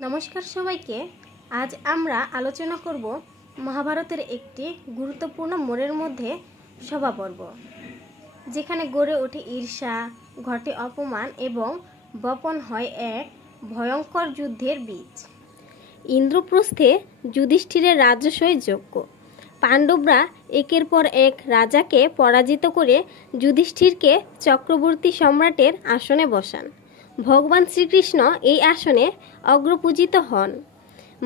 নমস্কার সবাইকে। আজ আমরা আলোচনা করব মহাভারতের একটি গুরুত্বপূর্ণ মোড়ের মধ্যে সভাপর্ব, যেখানে গড়ে ওঠে ঈর্ষা, ঘটে অপমান এবং বপন হয় এক ভয়ঙ্কর যুদ্ধের বীজ। ইন্দ্রপ্রস্থে যুধিষ্ঠিরের রাজসূয় যজ্ঞ। পাণ্ডবরা একের পর এক রাজাকে পরাজিত করে যুধিষ্ঠিরকে চক্রবর্তী সম্রাটের আসনে বসান। ভগবান শ্রীকৃষ্ণ এই আসনে অগ্রপূজিত হন।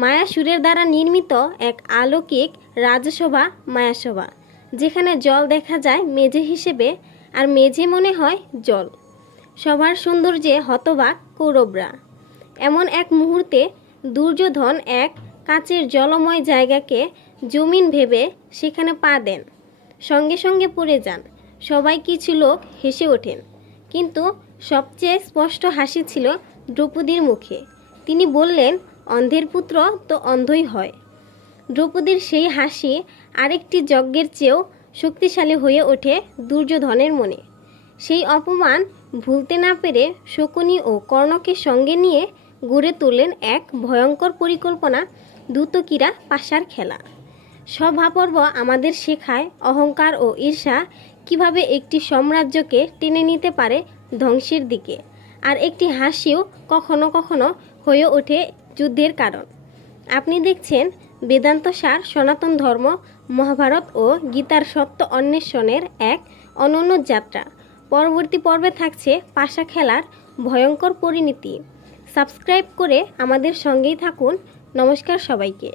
মায়াসুরের দ্বারা নির্মিত এক অলৌকিক রাজসভা মায়াসভা, যেখানে জল দেখা যায় মেঝে হিসেবে, আর মেঝে মনে হয় জল। সভার সৌন্দর্যে হতবাক কৌরবরা। এমন এক মুহূর্তে দুর্যোধন এক কাচের জলময় জায়গাকে জমিন ভেবে সেখানে পা দেন। সঙ্গে সঙ্গে পড়ে যান। সবাই কিছু লোক হেসে ওঠেন, কিন্তু সবচেয়ে স্পষ্ট হাসি ছিল দ্রৌপদীর মুখে। তিনি বললেন, অন্ধের পুত্র তো অন্ধই হয়। দ্রৌপদীর সেই হাসি আরেকটি যজ্ঞের চেয়েও শক্তিশালী হয়ে ওঠে দুর্যোধনের মনে। সেই অপমান ভুলতে না পেরে শকুনি ও কর্ণকে সঙ্গে নিয়ে গড়ে তোলেন এক ভয়ঙ্কর পরিকল্পনা, দ্রুতক্রীড়া পাশার খেলা। সভাপর্ব আমাদের শেখায় অহংকার ও ঈর্ষা কিভাবে একটি সাম্রাজ্যকে টেনে নিতে পারে ধ্বংসের দিকে, আর একটি হাসিও কখনো কখনো হয়ে ওঠে যুদ্ধের কারণ। আপনি দেখছেন বেদান্ত সার, সনাতন ধর্ম, মহাভারত ও গীতার সত্য অন্বেষণের এক অনন্য যাত্রা। পরবর্তী পর্বে থাকছে পাশা খেলার ভয়ঙ্কর পরিণতি। সাবস্ক্রাইব করে আমাদের সঙ্গেই থাকুন। নমস্কার সবাইকে।